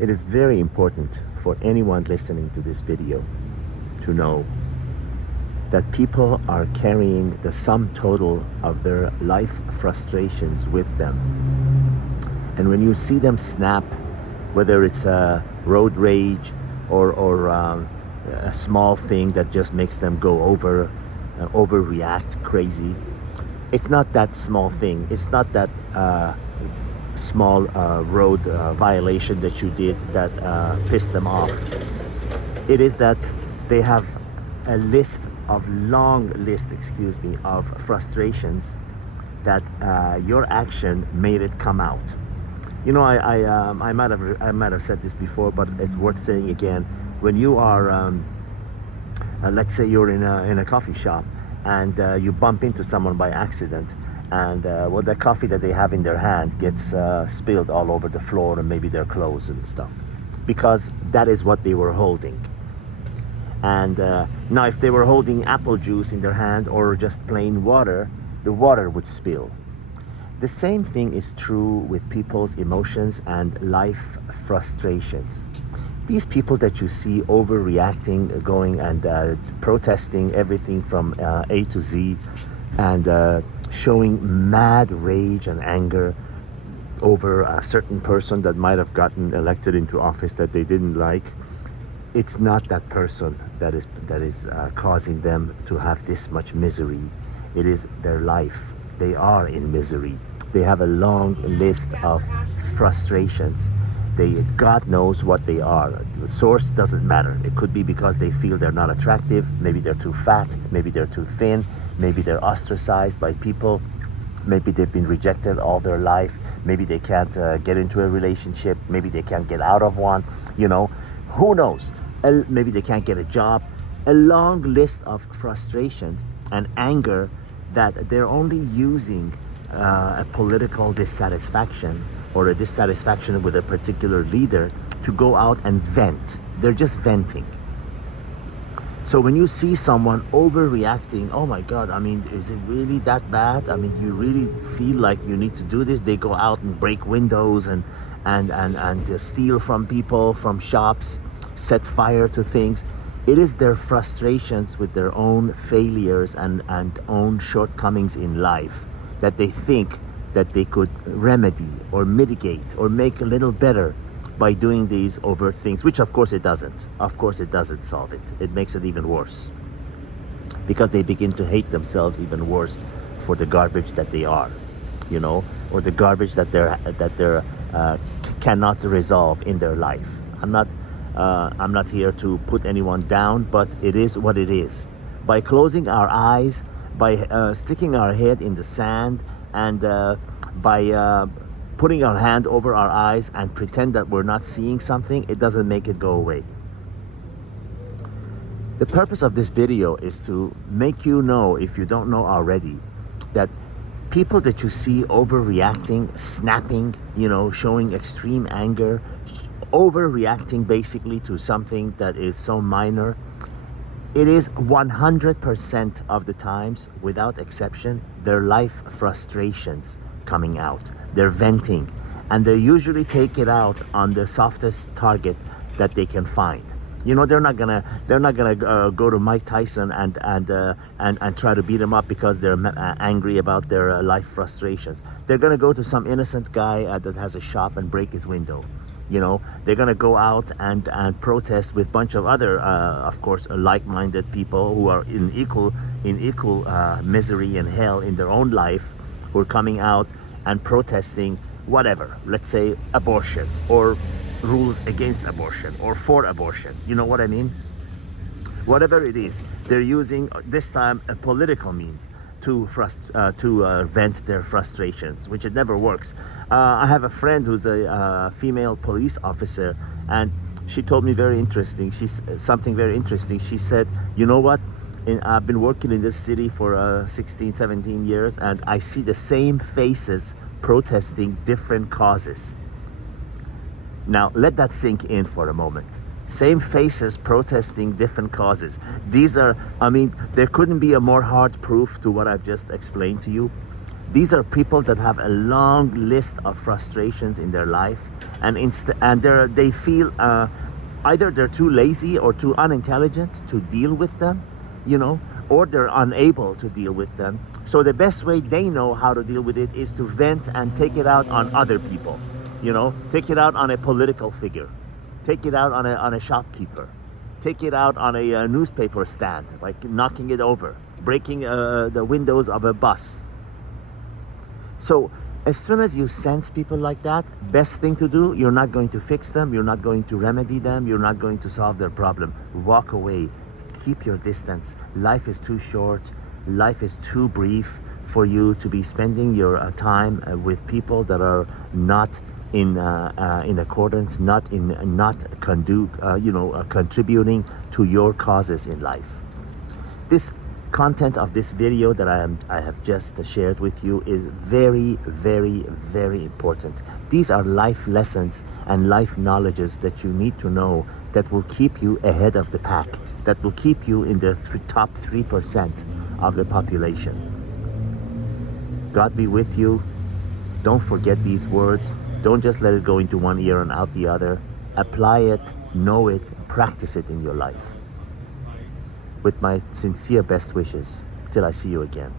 It is very important for anyone listening to this video to know that people are carrying the sum total of their life frustrations with them. And when you see them snap, whether it's a road rage or a small thing that just makes them go overreact crazy, it's not that small thing. It's not that small road violation that you did that pissed them off. It is that they have a long list, of frustrations that your action made it come out. You know, I might have said this before, but it's worth saying again. When you are, let's say you're in a coffee shop and you bump into someone by accident, and well, the coffee that they have in their hand gets spilled all over the floor and maybe their clothes and stuff, because that is what they were holding. And now if they were holding apple juice in their hand or just plain water, the water would spill. The same thing is true with people's emotions and life frustrations. These people that you see overreacting, going and protesting everything from A to Z, and showing mad rage and anger over a certain person that might have gotten elected into office that they didn't like, it's not that person that is causing them to have this much misery. It is their life. They are in misery. They have a long list of frustrations. God knows what they are. The source doesn't matter. It could be because they feel they're not attractive. Maybe they're too fat. Maybe they're too thin. Maybe they're ostracized by people. Maybe they've been rejected all their life. Maybe they can't get into a relationship. Maybe they can't get out of one. You know, who knows? Maybe they can't get a job. A long list of frustrations and anger that they're only using a political dissatisfaction or a dissatisfaction with a particular leader to go out and vent. They're just venting. So when you see someone overreacting, oh my God, I mean, is it really that bad? I mean, you really feel like you need to do this? They go out and break windows and steal from people, from shops, set fire to things. It is their frustrations with their own failures and own shortcomings in life that they think that they could remedy or mitigate or make a little better by doing these overt things, which of course it doesn't. Of course it doesn't solve it. It makes it even worse, because they begin to hate themselves even worse for the garbage that they are, you know, or the garbage that they're cannot resolve in their life. I'm not here to put anyone down, but it is what it is. By closing our eyes, by sticking our head in the sand, and by putting our hand over our eyes and pretend that we're not seeing something, it doesn't make it go away. The purpose of this video is to make you know, if you don't know already, that people that you see overreacting, snapping, you know, showing extreme anger, overreacting basically to something that is so minor, it is 100% of the times, without exception, their life frustrations coming out. They're venting, and they usually take it out on the softest target that they can find. You know, they're not gonna go to Mike Tyson and try to beat him up because they're angry about their life frustrations. They're gonna go to some innocent guy that has a shop and break his window. You know, they're gonna go out and protest with a bunch of other, of course, like-minded people who are in equal misery and hell in their own life, who are coming out and protesting whatever. Let's say abortion, or rules against abortion, or for abortion. You know what I mean? Whatever it is, they're using this time a political means to vent their frustrations, which it never works. I have a friend who's a female police officer, and she told me something very interesting. She said, you know what? I've been working in this city for 16, 17 years, and I see the same faces protesting different causes. Now, let that sink in for a moment. Same faces protesting different causes. These are, I mean, there couldn't be a more hard proof to what I've just explained to you. These are people that have a long list of frustrations in their life, and they feel either they're too lazy or too unintelligent to deal with them, you know, or they're unable to deal with them. So the best way they know how to deal with it is to vent and take it out on other people, you know, take it out on a political figure, take it out on a shopkeeper, take it out on a newspaper stand, like knocking it over, breaking the windows of a bus. So as soon as you sense people like that, best thing to do, you're not going to fix them, you're not going to remedy them, you're not going to solve their problem. Walk away, keep your distance. Life is too short, life is too brief for you to be spending your time with people that are not in accordance, contributing to your causes in life. This content of this video that I have just shared with you is very, very, very important. These are life lessons and life knowledges that you need to know, that will keep you ahead of the pack, that will keep you in the top 3% of the population. God be with you. Don't forget these words. Don't just let it go into one ear and out the other. Apply it, know it, practice it in your life. With my sincere best wishes, till I see you again.